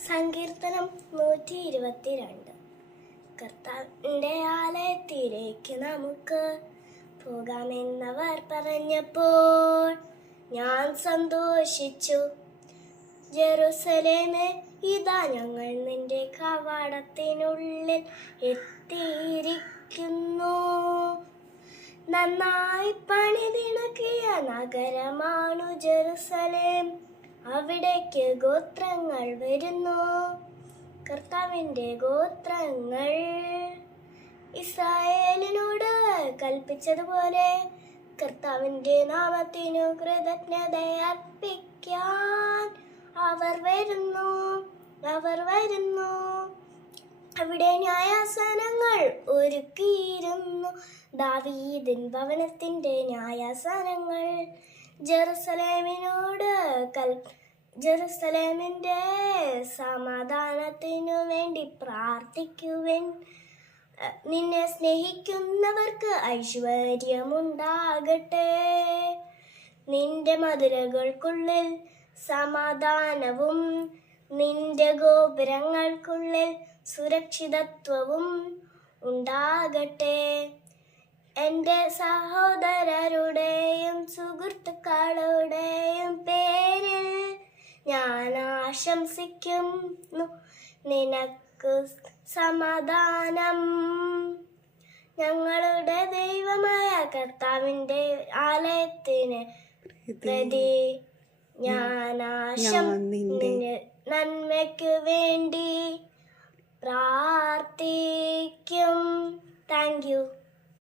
സങ്കീർത്തനം 122. കർത്താവിൻ്റെ ആലയത്തിലേക്ക് നമുക്ക് പോകാമെന്നവർ പറഞ്ഞപ്പോൾ ഞാൻ സന്തോഷിച്ചു. ജെറുസലേമേ, ഇതാ ഞങ്ങൾ നിന്റെ കവാടത്തിനുള്ളിൽ എത്തിയിരിക്കുന്നു. നന്നായി പണിതിണക്കിയ നഗരമാണു ജെറുസലേം, അവിടേക്ക് ഗോത്രങ്ങൾ വരുന്നു. കർത്താവിൻ്റെ ഗോത്രങ്ങൾ ഇസ്രായേലിനോട് കൽപ്പിച്ചതുപോലെ കർത്താവിൻ്റെ നാമത്തിനു കൃതജ്ഞതയർപ്പിക്കാൻ അവർ വരുന്നു. അവിടെ ന്യായാസനങ്ങൾ ഒരുക്കിയിരുന്നു, ദാവീദിൻ ഭവനത്തിൻ്റെ ന്യായാസനങ്ങൾ. ജെറുസലേമിൻ്റെ സമാധാനത്തിനു വേണ്ടി പ്രാർത്ഥിക്കുവിൻ. നിന്നെ സ്നേഹിക്കുന്നവർക്ക് ഐശ്വര്യമുണ്ടാകട്ടെ. നിന്റെ മതിലുകൾക്കുള്ളിൽ സമാധാനവും നിന്റെ ഗോപുരങ്ങൾക്കുള്ളിൽ സുരക്ഷിതത്വവും ഉണ്ടാകട്ടെ. എൻ്റെ സഹോദരരുടെയും സുഹൃത്തുക്കളുടെയും പേരിൽ ഞാൻ ആശംസിക്കുന്നു, നിനക്ക് സമാധാനം. ഞങ്ങളുടെ ദൈവമായ കർത്താവിൻ്റെ ആലയത്തിന് പ്രതി ഞാൻ നന്മയ്ക്കു വേണ്ടി പ്രാർത്ഥിക്കും. Thank you.